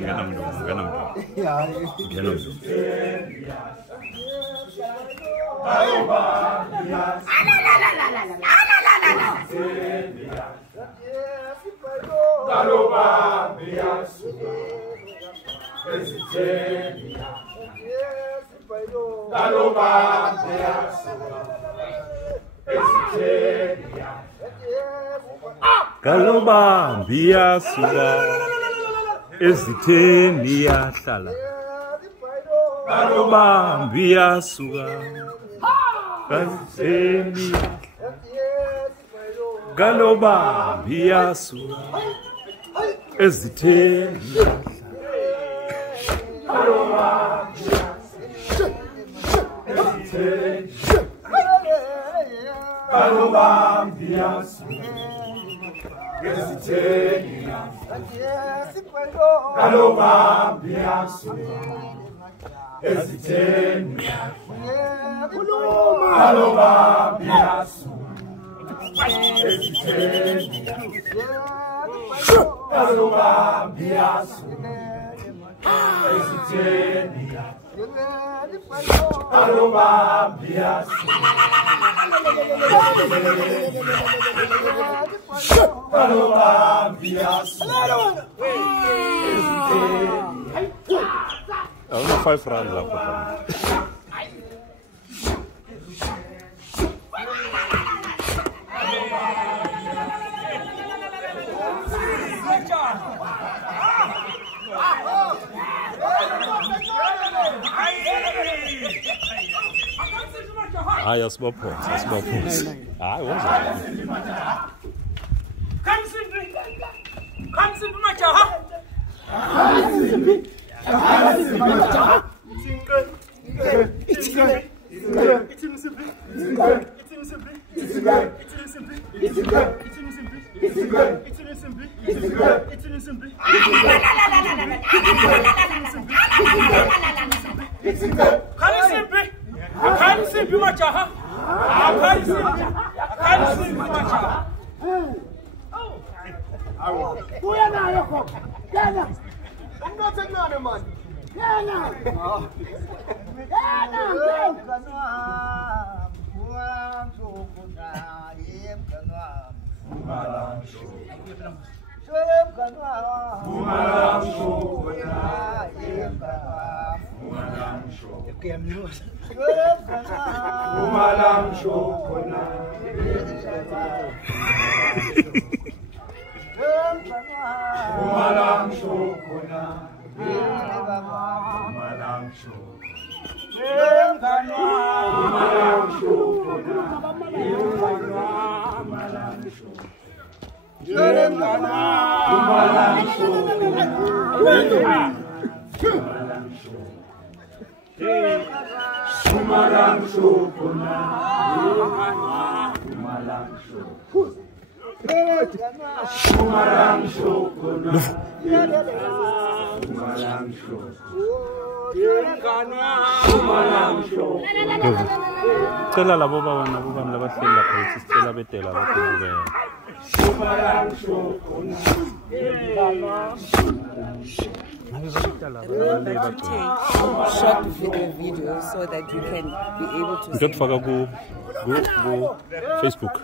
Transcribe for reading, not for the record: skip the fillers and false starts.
Ngena mntu. Galoba biyasuka ezitheni yahlala Galoba biyasuka ezitheni Galoba biyasuka ezitheni Galoba biyasuka Galoba biyasuka ezitheni Galoba biyasuka ezitheni Galoba biyasuka ezitheni Galoba biyasuka Una 5 rand lá para Ai, as bopos. Ai, hoje. Come simply, Machaha. Cela la boba wana la basela phetsi cela betela ba kubela short video so that you can be able to ngifaka ku Facebook